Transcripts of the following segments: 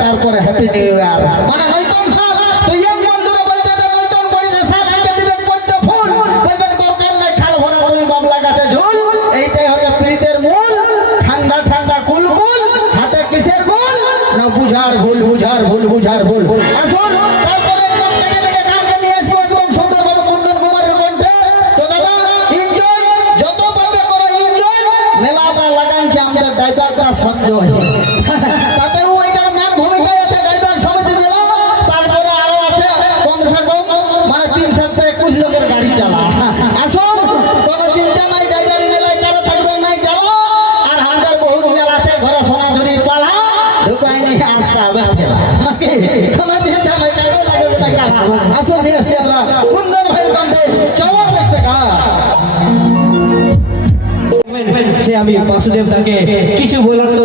তারপরে happy new year মানে নৈতন সাল, তুই এক বন্ধুরা বলছে যে নৈতন করিছে সাল আগে দিবে পদ্ম ফুল। বলবে দরকার নাই, খাল ভরা রুই, বাবলা গাছে ঝুল। এইটাই হচ্ছে প্রীতের মূল। ঠান্ডা ঠান্ডা, কুল কুল। হাতে কিসের গোল? না, বুঝার ভুল বুঝার ভুল বুঝার ভুল। আসুন তো মেলাটা লাগাইছে আমাদের ড্রাইভারটা সঞ্জয়। গান সে আমি বাসুদেব তাকে কিছু বলার তো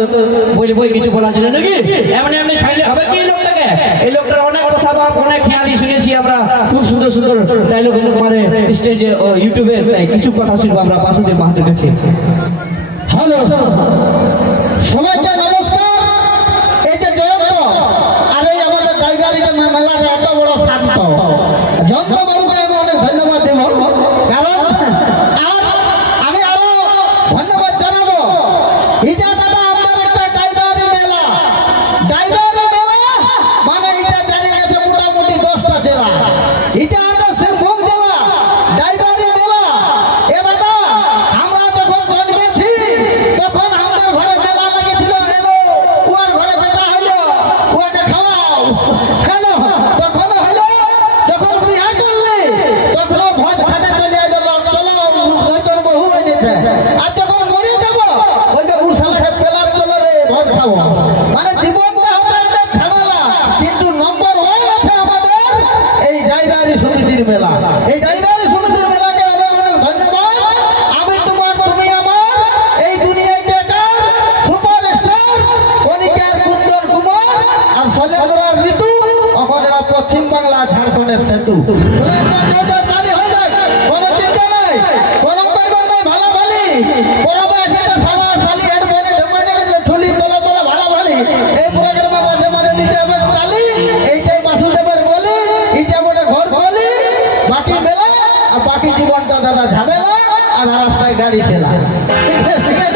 বলবই কিছু বলার জন্য নাকি? এমন এমনি ছাইলে হবে কি লোকটাকে? এই লোকটার অনেক কথা বা অনেক খেয়ালি শুনেছি আমরা, খুব সুন্দর সুন্দর ডায়লগ মানে স্টেজে ইউটিউবে কিছু কথা শুনব আমরা বাসুদেব মাহাতের কাছে। হ্যালো শৈলেন্দ্রার ঋতু এখন এরা পশ্চিম বাংলা, ঝাড়খণ্ডের সেতু। কোনো চিন্তা নাই, কোনো করবেন নাই ভালো ভালি মনে ভালো এই মাঝে মাঝে দিতে হবে, তালি। এইটাই বাসুদেবের বলি, এইটা বলে ঘর বলি। বাকি মেলা, আর বাকি জীবনটা দাদা ঝামেলা, আর রাস্তায় গাড়ি ঠেলা ঠিক আছে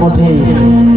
বটে।